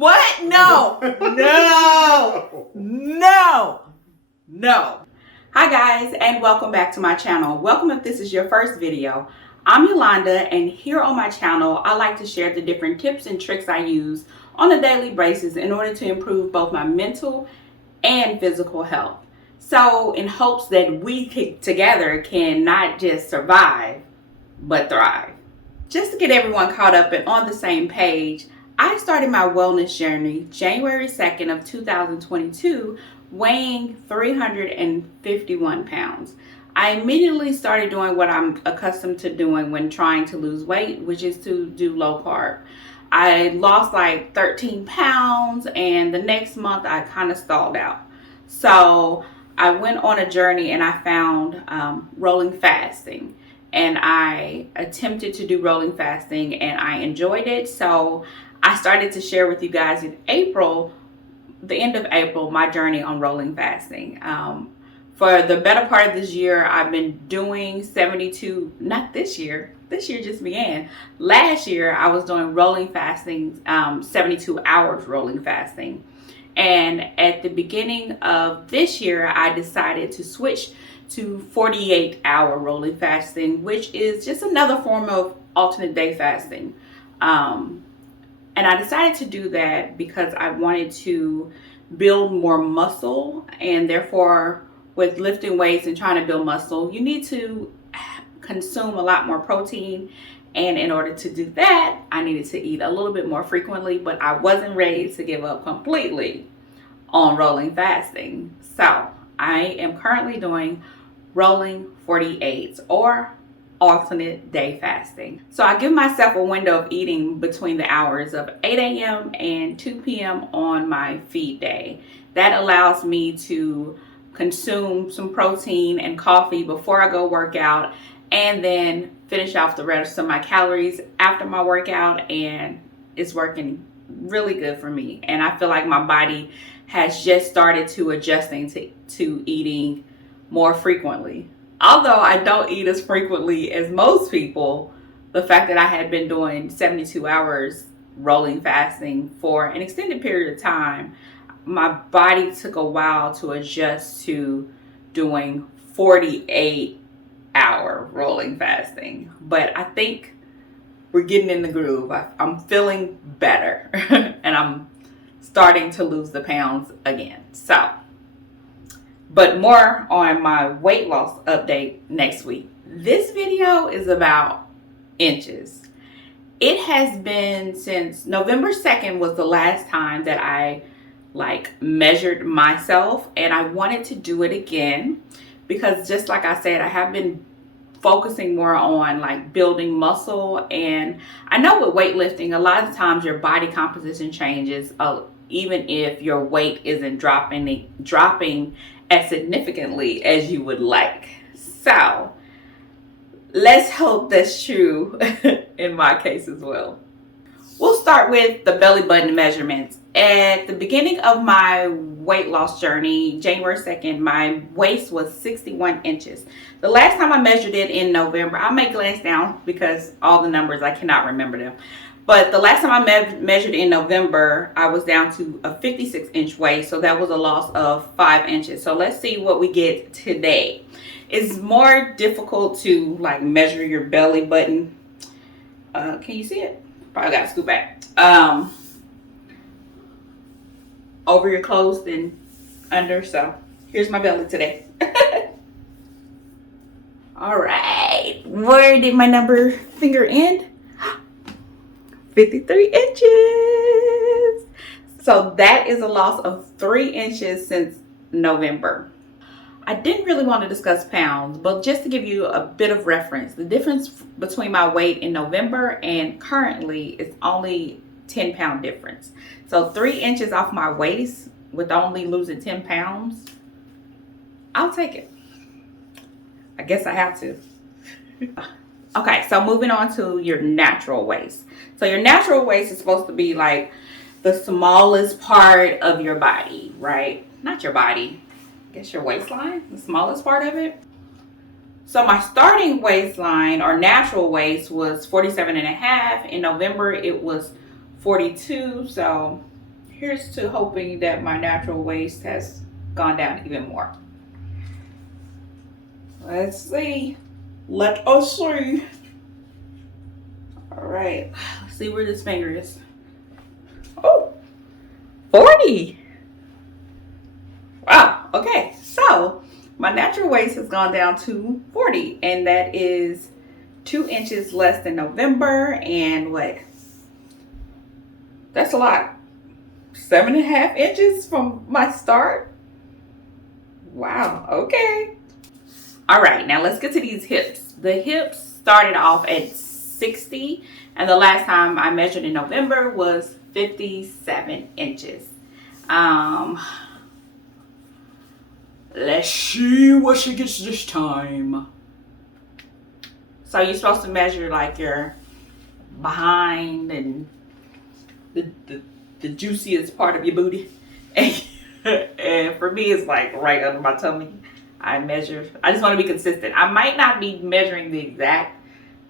What? No. No. Hi guys, and welcome back to my channel. Welcome if this is your first video. I'm Yolanda, and here on my channel, I like to share the different tips and tricks I use on a daily basis in order to improve both my mental and physical health. So in hopes that we together can not just survive, but thrive. Just to get everyone caught up and on the same page, I started my wellness journey January 2nd of 2022, weighing 351 pounds. I immediately started doing what I'm accustomed to doing when trying to lose weight, which is to do low carb. I lost like 13 pounds, and the next month I kind of stalled out. So I went on a journey and I found rolling fasting. And I attempted to do rolling fasting and I enjoyed it. So I started to share with you guys in April, the end of April, my journey on rolling fasting. For the better part of this year, I've been doing 72, not this year just began. Last year, I was doing rolling fasting, 72 hours rolling fasting. And at the beginning of this year, I decided to switch to 48-hour rolling fasting, which is just another form of alternate day fasting. And I decided to do that because I wanted to build more muscle, and therefore with lifting weights and trying to build muscle, you need to consume a lot more protein. And in order to do that, I needed to eat a little bit more frequently, but I wasn't ready to give up completely on rolling fasting. So I am currently doing rolling 48s or alternate day fasting. So I give myself a window of eating between the hours of 8 a.m. and 2 p.m. on my feed day. That allows me to consume some protein and coffee before I go work out, and then finish off the rest of my calories after my workout, and it's working really good for me. And I feel like my body has just started to adjusting to eating more frequently. Although I don't eat as frequently as most people, the fact that I had been doing 72 hours rolling fasting for an extended period of time, my body took a while to adjust to doing 48-hour rolling fasting. But I think we're getting in the groove. I'm feeling better and I'm starting to lose the pounds again. So, but more on my weight loss update next week. This video is about inches. It has been since November 2nd was the last time that I measured myself, and I wanted to do it again because, just like I said, I have been focusing more on building muscle. And I know with weightlifting, a lot of times your body composition changes, even if your weight isn't dropping as significantly as you would like. So let's hope that's true in my case as well. We'll start with the belly button measurements. At the beginning of my weight loss journey, January 2nd, my waist was 61 inches. The last time I measured it in November, I may glance down because all the numbers, I cannot remember them. But the last time I measured in November, I was down to a 56-inch waist. So that was a loss of 5 inches. So let's see what we get today. It's more difficult to measure your belly button. Can you see it? Probably got to scoot back. Over your clothes and under. So here's my belly today. All right. Where did my number finger end? 53 inches. So that is a loss of 3 inches since November. I didn't really want to discuss pounds, but just to give you a bit of reference, the difference between my weight in November and currently is only 10-pound difference. So 3 inches off my waist with only losing 10 pounds, I'll take it. I guess I have to. Okay, so moving on to your natural waist. So your natural waist is supposed to be the smallest part of your body, right? Not your body, I guess your waistline, the smallest part of it. So my starting waistline or natural waist was 47 and a half. In November, it was 42. So here's to hoping that my natural waist has gone down even more. Let's see. Let us see. All right, let's see where this finger is. Oh, 40. Wow, okay. So my natural waist has gone down to 40, and that is 2 inches less than November. And what? That's a lot. 7.5 inches from my start. Wow, okay. All right, now let's get to these hips. The hips started off at 60, and the last time I measured in November was 57 inches. Let's see what she gets this time. So you're supposed to measure like your behind and the juiciest part of your booty. And for me, it's like right under my tummy. I just want to be consistent. I might not be measuring the exact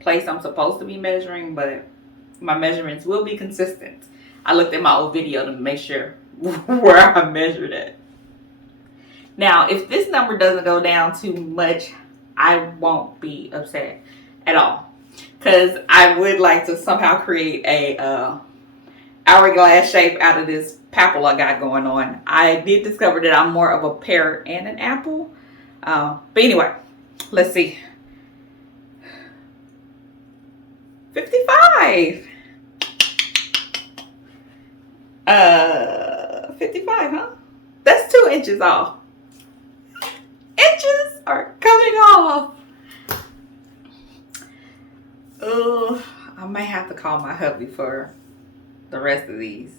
place I'm supposed to be measuring, but my measurements will be consistent. I looked at my old video to make sure where I measured it. Now, if this number doesn't go down too much, I won't be upset at all, because I would like to somehow create a hourglass shape out of this papal I got going on. I did discover that I'm more of a pear and an apple. But anyway, let's see. 55. 55, huh? That's 2 inches off. Inches are coming off. I might have to call my hubby for the rest of these.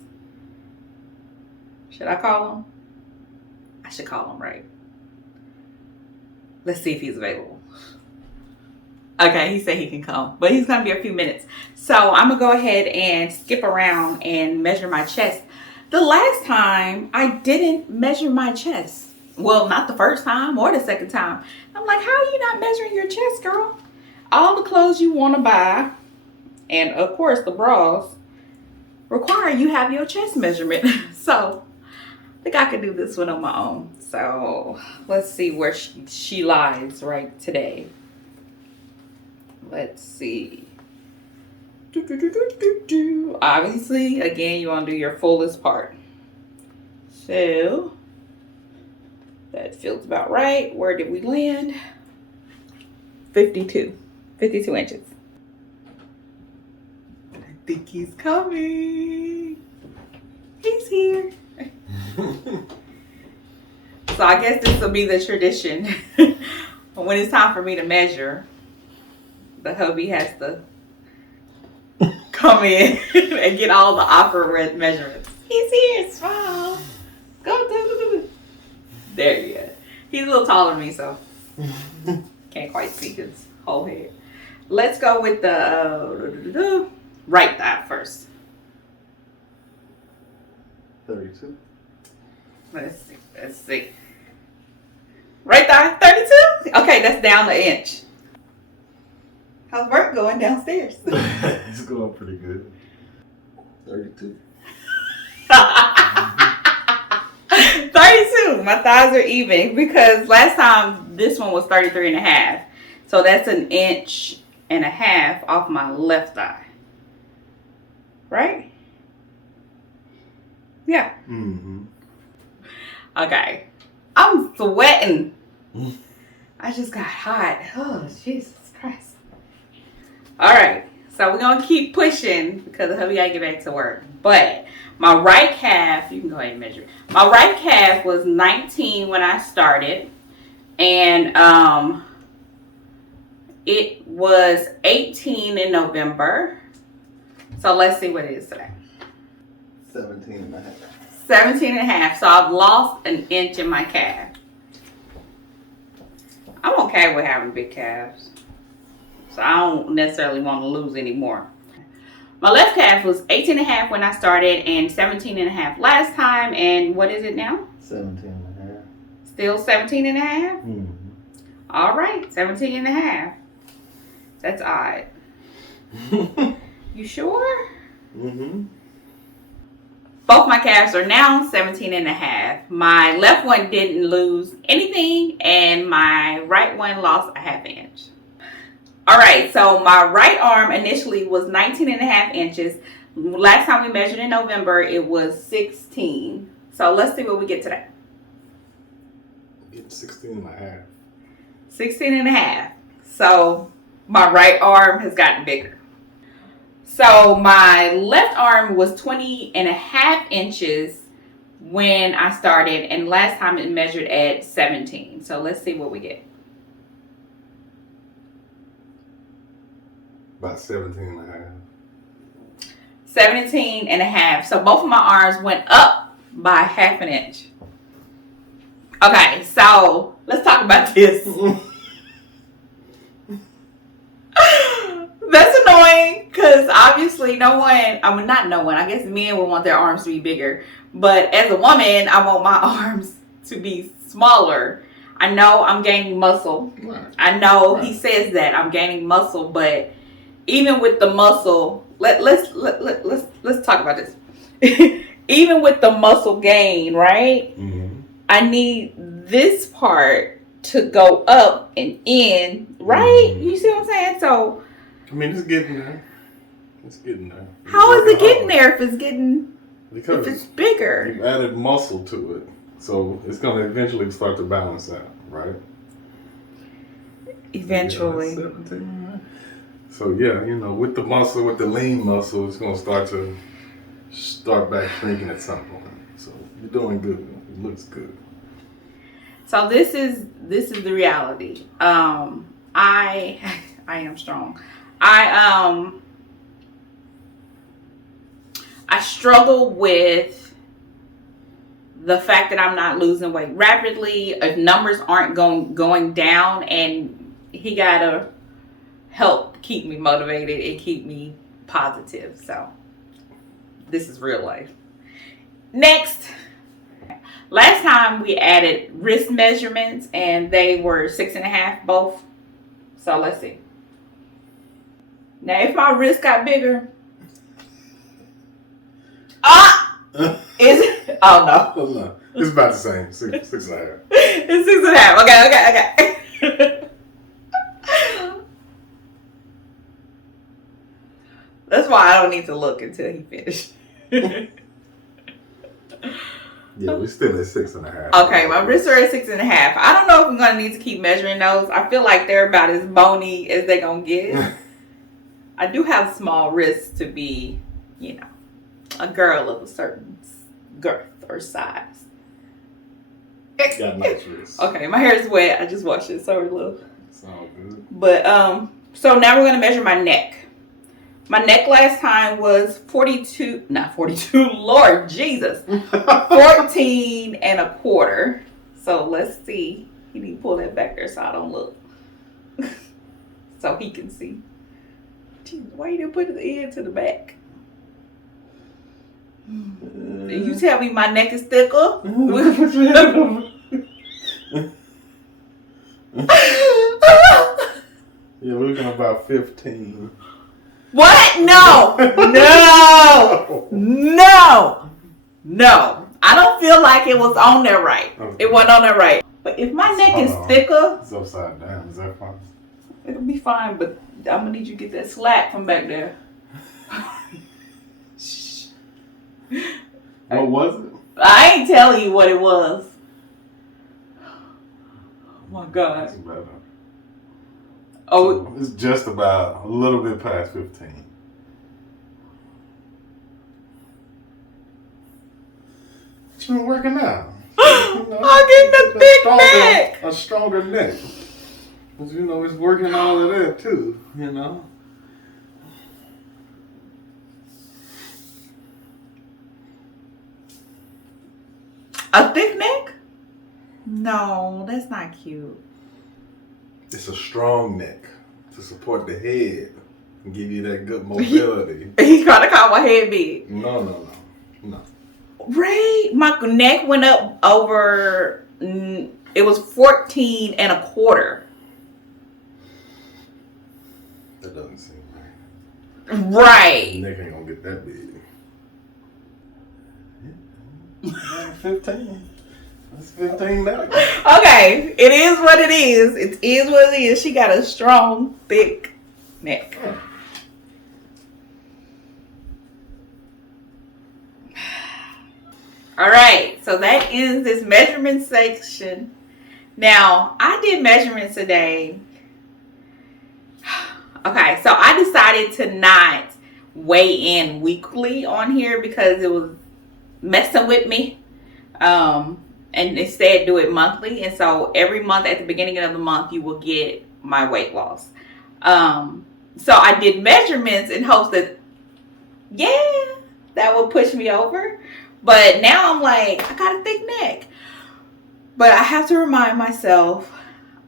Should I call him? I should call him, right? Let's see if he's available. Okay, he said he can come, but he's gonna be a few minutes. So I'm gonna go ahead and skip around and measure my chest. The last time I didn't measure my chest. Well, not the first time or the second time. I'm like, how are you not measuring your chest, girl? All the clothes you want to buy, and of course the bras, require you have your chest measurement. So I think I could do this one on my own. So let's see where she lies right today. Let's see. Obviously, again, you want to do your fullest part. So that feels about right. Where did we land? 52 inches. I think he's coming. He's here. So I guess this will be the tradition. When it's time for me to measure, the hubby has to come in and get all the awkward measurements. He's here, smile. Go. There you go. He's a little taller than me, so can't quite see his whole head. Let's go with the right thigh first. 32. Let's see. Right thigh, 32? Okay, that's down an inch. How's work going downstairs? It's going pretty good. 32. 32. My thighs are even, because last time this one was 33.5. So that's an inch and a half off my left thigh. Right? Yeah. Mm-hmm. Okay. I'm sweating. I just got hot. Oh, Jesus Christ. All right. So we're going to keep pushing because the hubby got to get back to work. But my right calf, you can go ahead and measure it. My right calf was 19 when I started. And it was 18 in November. So let's see what it is today. 17 and a half. 17 and a half. So I've lost an inch in my calf. I'm okay with having big calves. So I don't necessarily want to lose any more. My left calf was 18 and a half when I started and 17 and a half last time. And what is it now? 17 and a half. Still 17 and a half? Mm-hmm. All right, 17 and a half. That's odd. You sure? Mm-hmm. Both my calves are now 17 and a half. My left one didn't lose anything, and my right one lost a half inch. All right, so my right arm initially was 19 and a half inches. Last time we measured in November, it was 16. So let's see what we get today. Getting 16 and a half. 16 and a half. So my right arm has gotten bigger. So my left arm was 20 and a half inches when I started, and last time it measured at 17. So let's see what we get. About 17 and a half. 17 and a half. So both of my arms went up by half an inch. Okay, so let's talk about this. That's annoying because obviously not no one, I guess men would want their arms to be bigger. But as a woman, I want my arms to be smaller. I know I'm gaining muscle. Right. I know he says that I'm gaining muscle, but even with the muscle, let's talk about this. Even with the muscle gain, right? Mm-hmm. I need this part to go up and in, right? Mm-hmm. You see what I'm saying? So I mean, it's getting there. It's getting there. how is it getting there if Because it's bigger? you've added muscle to it. So it's going to eventually start to balance out, right? Eventually. Yeah, 17, right? So yeah, with the muscle, with the lean muscle, it's going to start back shrinking at some point. So you're doing good. It looks good. So this is the reality. I am strong. I struggle with the fact that I'm not losing weight rapidly. If numbers aren't going down, and he gotta help keep me motivated and keep me positive. So this is real life. Next. Last time we added wrist measurements and they were 6.5 both. So let's see. Now if my wrist got bigger, is it? Oh no. Oh, no. It's about the same. 6.5. It's 6.5. Okay. That's why I don't need to look until he finished. Yeah, we're still at 6.5. Okay, my wrists are at 6.5. I don't know if I'm gonna need to keep measuring those. I feel like they're about as bony as they're gonna get. I do have small wrists to be, a girl of a certain girth or size. Got nice wrists. Okay, my hair is wet. I just washed it. Sorry, love. It's all good. But so now we're gonna measure my neck. My neck last time was 42, not 42, Lord Jesus, 14 and a quarter. So let's see. You need to pull that back there so I don't look. So he can see. Jeez, why you didn't put the end to the back? You tell me my neck is thicker? Yeah, we're looking about 15. What? No. I don't feel like it was on there right. Okay. It wasn't on there right. But if my neck is thicker, It's upside down. Is that fine? it'll be fine. But I'm gonna need you to get that slack from back there. What was it? I ain't telling you what it was. Oh my God. That's better. Oh, So it's just about a little bit past 15. It's been working out. I'm getting a thick neck. A stronger neck. Because, it's working all of that too, A thick neck? No, that's not cute. It's a strong neck to support the head and give you that good mobility. He's trying to call my head big. No. Right? My neck went up over, it was 14 and a quarter. That doesn't seem right. Right. Your neck ain't gonna get that big. Yeah. 15. That's 15 now. Okay, it is what it is. It is what it is. She got a strong, thick neck. All right, so that ends this measurement section. Now, I did measurements today. Okay, so I decided to not weigh in weekly on here because it was messing with me. And instead do it monthly. And so every month at the beginning of the month, you will get my weight loss. So I did measurements in hopes that, yeah, that would push me over. But now I'm like, I got a thick neck. But I have to remind myself,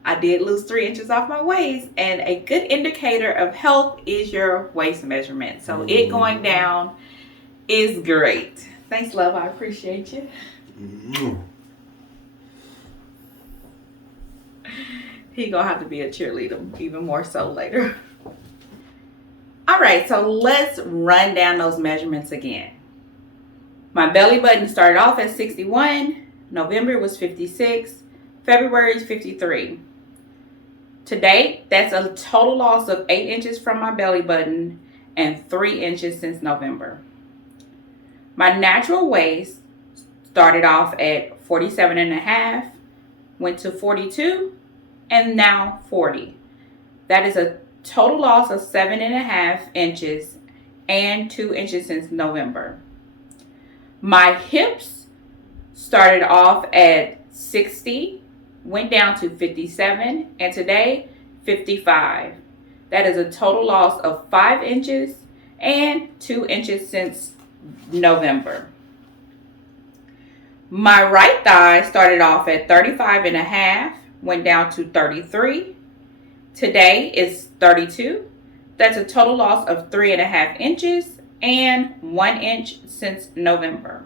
I did lose 3 inches off my waist. And a good indicator of health is your waist measurement. So it going down is great. Thanks, love. I appreciate you. He gonna have to be a cheerleader even more so later. All right, so let's run down those measurements again. My belly button started off at 61. November was 56. February is 53. To date, that's a total loss of 8 inches from my belly button and 3 inches since November. My natural waist started off at 47.5, went to 42, and now 40. That is a total loss of 7.5 inches and 2 inches since November. My hips started off at 60, went down to 57, and today 55. That is a total loss of 5 inches and 2 inches since November. My right thigh started off at 35.5, went down to 33. Today is 32. That's a total loss of 3.5 inches and 1 inch since November.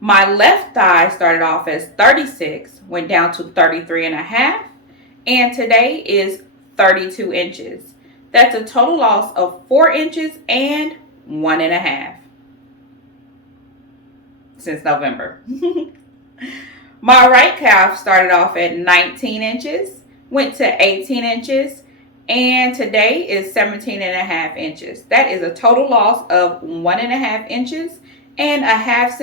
My left thigh started off as 36, went down to 33.5, and today is 32 inches. That's a total loss of 4 inches and 1.5 since November. My right calf started off at 19 inches, went to 18 inches, and today is 17.5 inches. That is a total loss of 1.5 inches and a half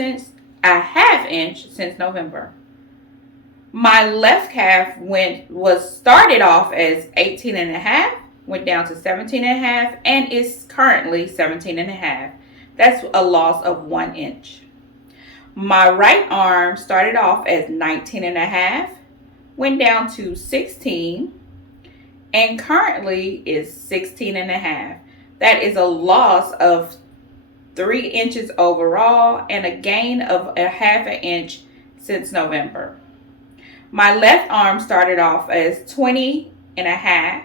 inch since November. My left calf started off as 18.5, went down to 17.5, and is currently 17.5. That's a loss of 1 inch. My right arm started off as 19.5, went down to 16, and currently is 16.5. That is a loss of 3 inches overall and a gain of a half an inch since November. My left arm started off as 20.5,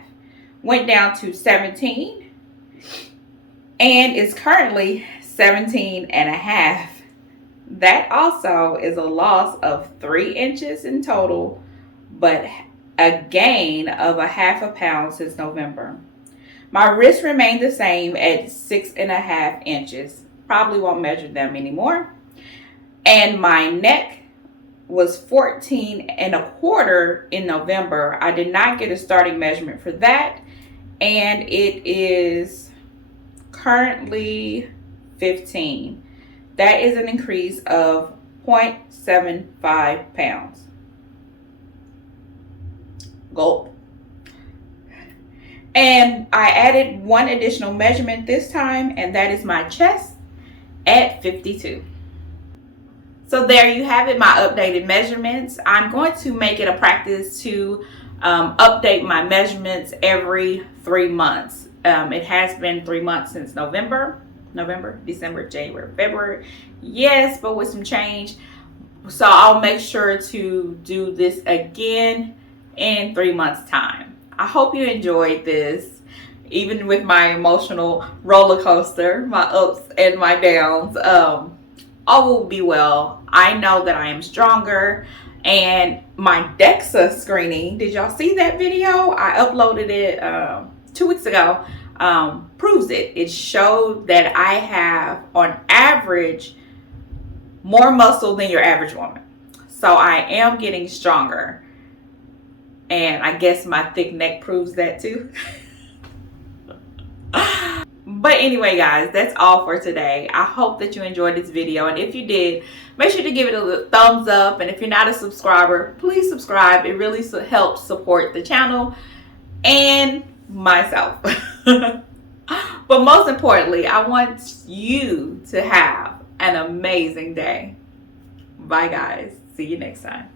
went down to 17, and is currently 17.5. That also is a loss of 3 inches in total, but a gain of a half a pound since November. My wrists remain the same at 6.5 inches. Probably won't measure them anymore. And my neck was 14.25 in November. I did not get a starting measurement for that. And it is currently 15. That is an increase of 0.75 pounds. Gulp. And I added one additional measurement this time, and that is my chest at 52. So there you have it, my updated measurements. I'm going to make it a practice to update my measurements every 3 months. It has been 3 months since November, December, January, February. Yes, but with some change. So I'll make sure to do this again in 3 months' time. I hope you enjoyed this, even with my emotional roller coaster, my ups and my downs. All will be well. I know that I am stronger, and my DEXA screening, did y'all see that video? I uploaded it 2 weeks ago. Proves it. It showed that I have, on average, more muscle than your average woman. So I am getting stronger. And I guess my thick neck proves that too. But anyway, guys, that's all for today. I hope that you enjoyed this video. And if you did, make sure to give it a thumbs up. And if you're not a subscriber, please subscribe. It really helps support the channel and myself. But most importantly, I want you to have an amazing day. Bye, guys. See you next time.